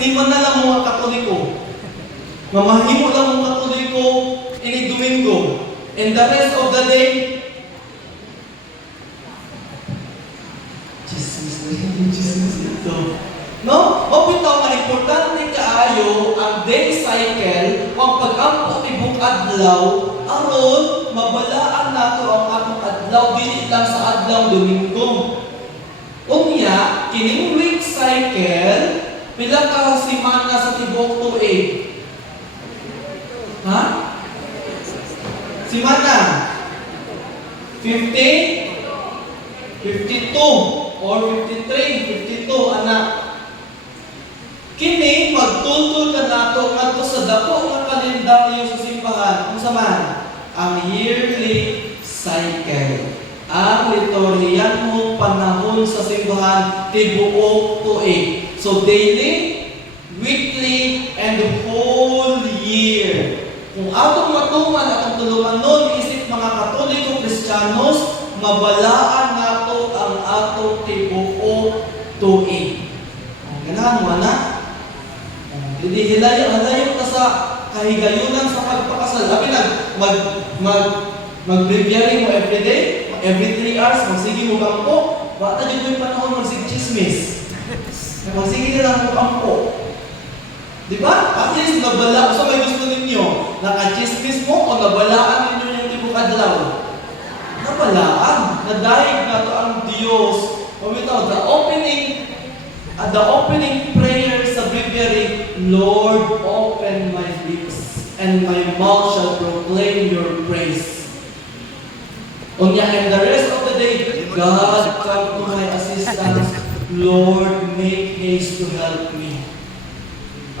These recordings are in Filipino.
siniman na lang mga Katoliko. Mamahimo lang mga Katoliko ini Domingo. And the rest of the day, Jesus ito. No? Mapitaw nga importante kaayo ang day cycle o ang pag-ampo ni Buk Adlaw aron mabalaan nato ang atong adlaw dili lang sa adlaw Domingo. Unya, kining week cycle pila ka semana sa tibuok tuig? Ha? Semana? 50? 52 or 53, 52 anak. Kini magtutol ka nato ngadto sa dako nga kalendaryo sa simbahan. Unsa man? Ang yearly cycle. Ang liturhiyan mo panahon sa simbahan tibuok tuig. So daily, weekly, and the whole year. Kung atong matuman atong tulungan nun, isip mga Katoliko Kristiyanos, mabalaan nato ang atong tibuok tuig. Ang ganahan mo na? Hindi hilayo ka sa kahigayunan sa pagpakasal. Sabi lang, mag-breviary mo every day, every 3 hours, magsige mo bangko. Bata din mo yung panahon magsige-chismis. Magsige nila mo bangko. Diba? At least nabala. So may gusto ninyo, nakachismis mo o nabalaan ninyo yung tibok adlaw? Nabalaan. Nadahig na to ang Diyos. Pamitaw, the opening prayer sa breviary, Lord, open my lips, and my mouth shall proclaim your praise. And the rest of the day, God, come to my assistance. Lord, make haste to help me.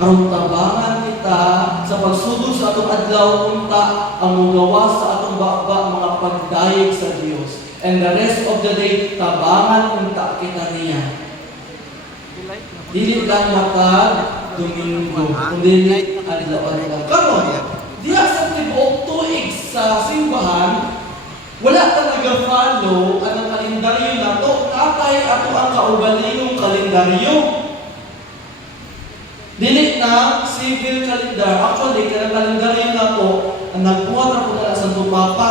Ang tabangan kita sa pagsudog sa atong adlaw unta ang mugawas sa atong baba mga pagdayeg sa Dios. And the rest of the day, tabangan unta kita niya. Dili lang matag Domingo, kundi adlaw-adlaw. Karon, diha sa tibuok tuig sa simbahan, wala talaga follow ang kalendaryo na to. Katay ato ang kaugalingong kalendaryo. Dili na civil calendar. Actually, kaya kalendaryo na to, ang nagbuhat ako na sa Papa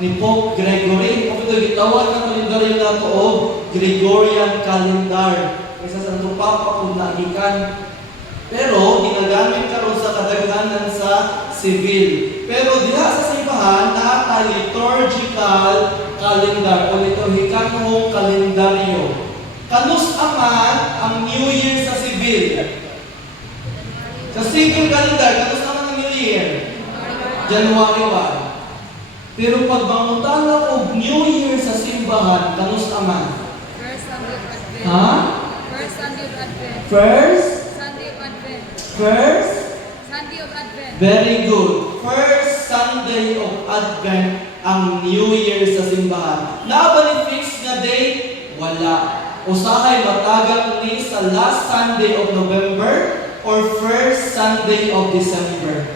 ni Pope Gregory. Kung ito gitawag ng kalendaryo na to, Gregorian calendar. Isa sa Papa kung nagikan. Pero, ginagamit karon sa kadaghanan sa civil. Pero diha sa simbahan, naata liturgical calendar o liturhikang kalendaryo. Kanus aman ang New Year sa civil. Sa civil calendar, kanus naman ang New Year? January 1. Pero pag bangutan ako New Year sa simbahan, kanus aman? First Sunday of Advent. Ha? First Sunday of Advent. First? Sunday of Advent. First? Sunday of Advent. Very good. First Sunday of Advent ang New Year sa simbahan. Naabali fix na date? Wala. Usahay matagal ni sa last Sunday of November or first Sunday of December.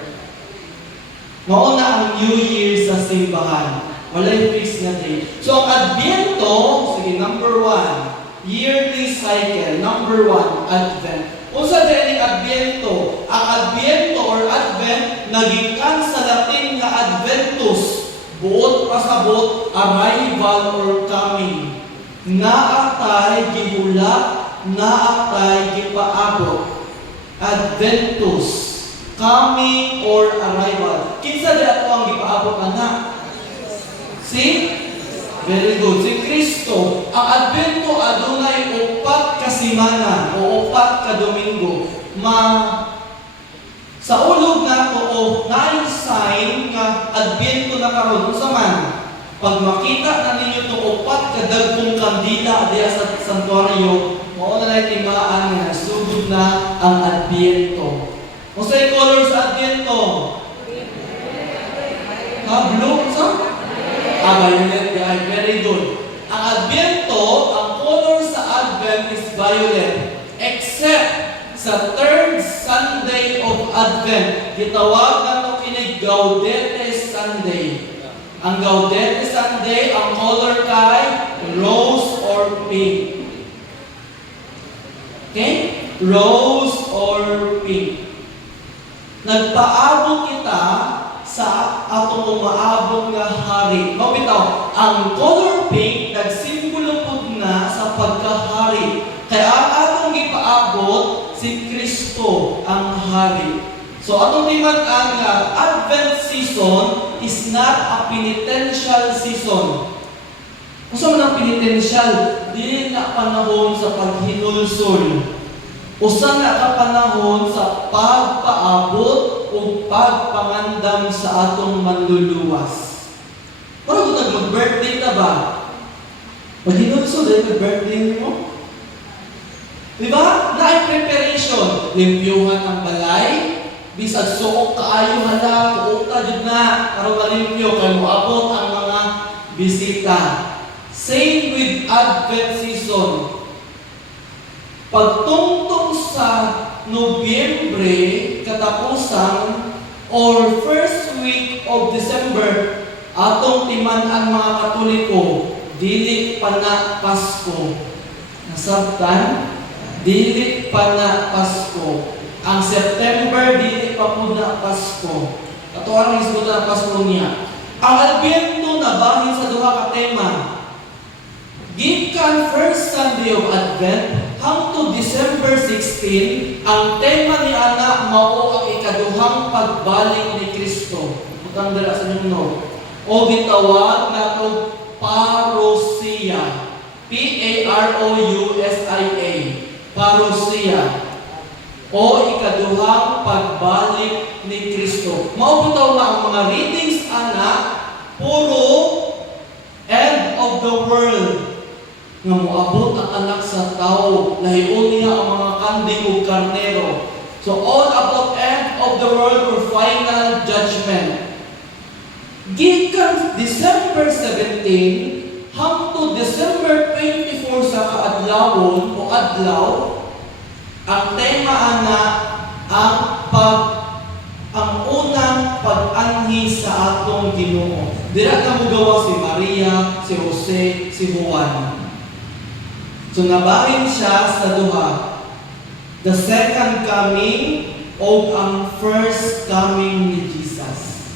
Mauna ang New Year sa simbahan. Wala'y fix na date. So, ang Adviento, sige, number 1, yearly cycle, number 1, Advent. Kung sa din Adviento, ang Adviento or Advent, nagikan sa Latin nga Adventus, buot pasabot, arrival or coming. Naatay gihulat, naatay gipaabot. Adventus, coming or arrival. Kinsa di ato ang gipaabot anak? Si? Very good. Si Kristo. Ang Advento adunay upat ka semana o upat ka Domingo. Sa ulog nato o nine sign nga Advento na karon unsa man? Pag makita na ninyo to upat ka dagkong kandila diha sa santuaryo, mao na timaan nga sugod na ang Advento. Unsay color sa Advento? Blue sa? Violet, guys. Very good. Ang Advento, ang color sa Advent is violet. Except sa third Sunday of Advent, gitawag na ito kini Gaudete Sunday. Ang Gaudete Sunday, ang color kay rose or pink. Okay? rose or pink. Nagpaabot kita sa atong umaabot nga hari. Mabitaw, ang color pink nagsimbolo pud na sa pagkahari. Kaya ang atong gipaabot si Kristo ang hari. So atong timan-an nga Advent season is not a penitential season. Kung saan man ang penitential, di na panahon sa paghinulsol. Usa na ka panahon sa pagpaabot o pagpangandam sa atong manluluwas. Pero kung mag-birthday ka ba? Paghinulsol, mag-birthday mo? Diba? Na-preparation. Limpyuhan ang balay. Bisag suok kaayo hala, tuok ka dyan na. Karoon malimpyo, kaya moabot ang mga bisita. Same with Advent season. Pagtungtong sa Nobyembre, katapusan, or first week of December, atong timan ang mga Katoliko, dili pa na Pasko. Nasabtan? Dili pa na Pasko. Ang September, dili pa po na Pasko. Ito ang isbo na Pasko niya. Ang Advento na bahin sa duha ka tema. Gikan first Sunday of Advent hangtod December 16, ang tema ni ana mao ang ikaduhang pagbalik ni Kristo. Butang dala sa inyong note. O gitawag nato parousia. P-A-R-O-U-S-I-A. Parousia. O ikaduhang pagbalik ni Kristo. Mao bitaw na ang mga readings ana puro end of the world nga moabot ang anak sa tao, lahiun niya ang mga kanding ug karnero. So all about end of the world or final judgment. Gikan December 17 hangtod December 24 sa kaadlawon o adlaw, ang tema ana ang unang pag-anhi sa atong Ginoo. Dira na mugawa si Maria, si Jose, si Juan. So nabahin siya sa duha. The second coming o ang first coming ni Jesus.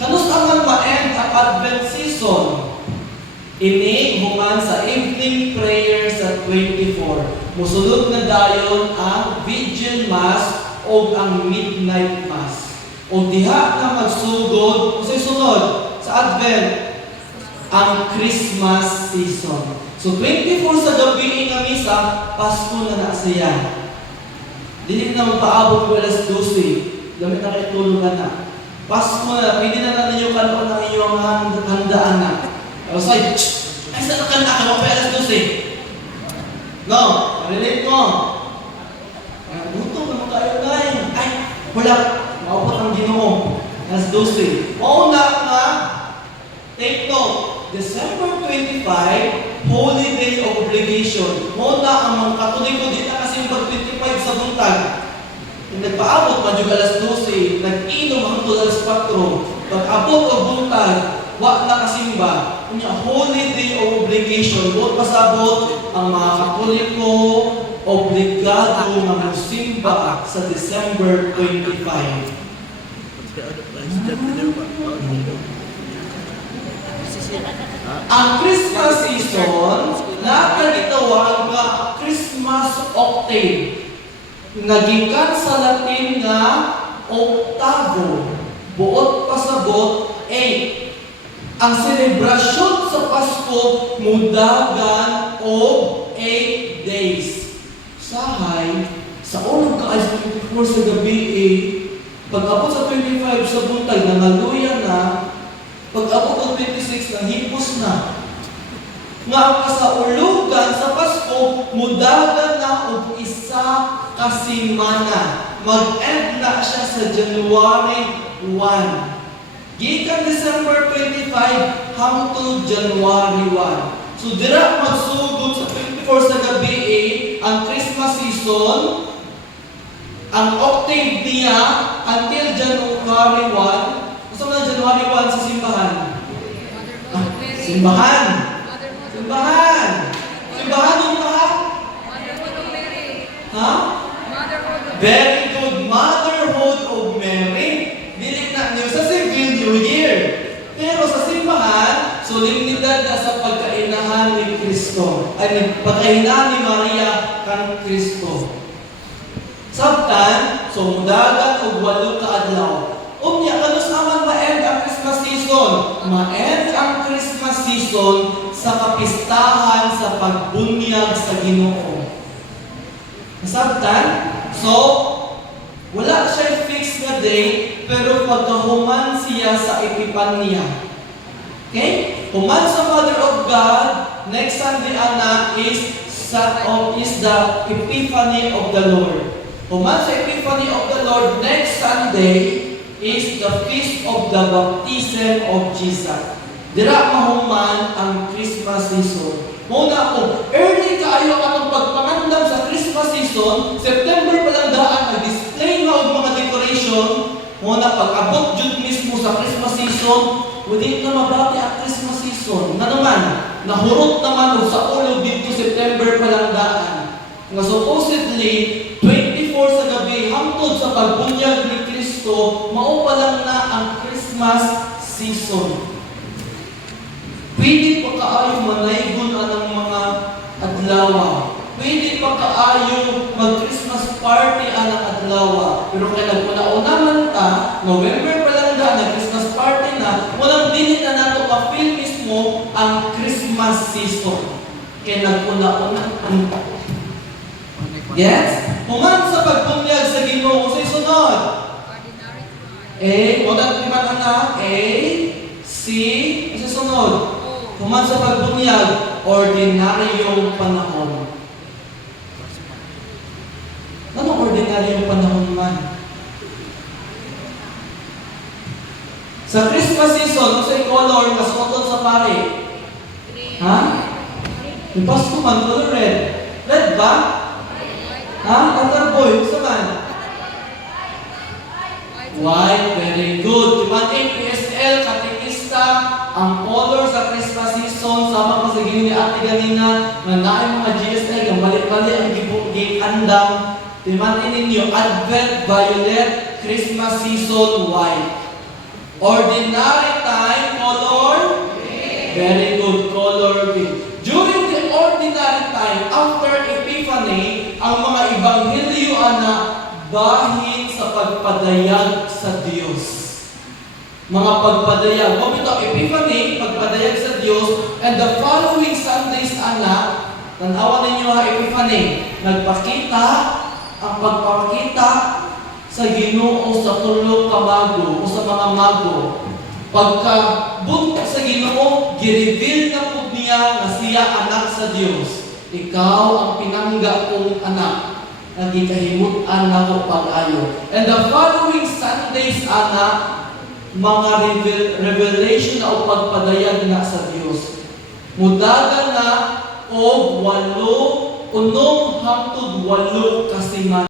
Kanus ang ma-end ang Advent season? Ini human sa evening prayer sa 24. Musulod na dayon ang Vigil Mass o ang Midnight Mass. O diha na magsugod, kasi sunod sa Advent, ang Christmas season. So 24 sa gabi nga misa, Pasko na siya. Dili na magpaabot ko alas 12. Gamit na kayo tulungan na. Pasko na, pwede na ninyo kanon ang inyong handaan na. I was like, ay saan ka na ka? Alas 12. No, relate mo. Buto naman tayo na ay, wala. Maupot ang Ginoo. Alas 12. Mauna nga, take note, December 25, Holy Day of Obligation. Mauna ang mga Katoliko, di na kasi 25 sa buntag. Kung nagpaabot, madyog alas 12, nag-inom hangtod alas 4, pag-abot o buntag, wa na kasimba. Kunya, Holy Day of Obligation. Buot pasabot, ang mga Katoliko, obligado na magsimba sa December 25. Ang Christmas season, nakagitawag nga Christmas octave. Nagikan sa Latin nga octavo. Buot pasabot 8. Ang selebrasyon sa Pasko mudagan o 8 days. Sahay, sa ulog ka ay 24 sa gabi pag-abot sa 25 sa buntag, nangaluya na, pag-abot ng 26, nanghipos na. Nga ka sa ulugan sa Pasko, mudagan na og isa ka simana. Mag-end na siya sa January 1. Gikan December 25 hangtod January 1. So dira magsugod sa 24 sa gabi ang Christmas season, ang octave niya until January 1. Gusto mo na January 1 sa simbahan? Simbahan! Simbahan! Simbahan yung lahat? Ha? Motherhood of Very good. Motherhood of Mary. Dili na niyo sa Civil New Year. Pero sa simbahan, solemnidad na sa pagkainahan ni Kristo. Ay, pagkainahan ni Maria kang Kristo. Sabtan, so mudagan og 8 ka adlaw. Unya, kanus naman ma-end ang Christmas season? Ma-end ang Christmas season sa kapistahan sa pagbunyag sa Ginoo. Nasabtan? So, wala siya fixed na day, pero pagkahuman siya sa Epipanya. Okay? Human sa Mother of God, next Sunday ana is the Epiphany of the Lord. Human sa Epiphany of the Lord, next Sunday is the Feast of the Baptism of Jesus. Dira mahuman ang Christmas season. Muna ko, early kayo atong pagpangandam sa Christmas season, September pa lang daan, nag-display na og mga decoration. Muna pag-abot jud mismo sa Christmas season, hindi na mabati ang Christmas season. Na naman, nahurot naman og sa ulo dito September pa lang daan. Nga supposedly, 24 sa gabi, hangtod sa pagbunyag ni Kristo, mao pa lang na ang Christmas season. Pwede pa kaayo manaygon anang mga adlaw. Pwede pa kaayo mag-Christmas party anang adlaw. Pero kaya nagpuna-una man ta, November pa lang na, nag-Christmas party na, walang dinit na nato ma-feel mismo ang Christmas season. Kaya nagpuna-una. Yes? Human sa pagbunyag sa Ginoo sa sunod. ordinary time. A, walang timan ana, A, C, sa sunod. Human sa pagbunyag, ordinaryong panahon. Anong ordinaryong panahon man? Sa Christmas season, kung sa color, nasuoton sa pare. Ha? Yung Pasko man, color red. Red ba? Ha? Altar boy, gusto man? White, very good. Diba, APSL, katekista, ang color sa Christmas season, sama ko sa gini ni ate ganina, na naay mga GSL, yung balik-balik ang gikandang, timanin ninyo, Advent, violet, Christmas season, white. Ordinary time, color? Very good, color pink. During the ordinary time, after Epiphany, ang mga ebanghelyo ana bahin sa pagpadayag sa Diyos. Mga pagpadayag. Kumito, Epiphany, pagpadayag sa Diyos, and the following Sundays, anak, tanawan ninyo ha, Epiphany, nagpakita, ang pagpakita sa Ginoo sa tulong ka mago, o sa mga mago. Pagka buntok sa Ginoo, gireveal na po niya na siya anak sa Diyos. Ikaw ang pinangga kong anak. Nagikahimutan na ko pag-ayo. And the following Sundays, anak, mga revelation na o pagpadayag na sa Diyos. Mudagan na o 8 hangtod 8 kasiman.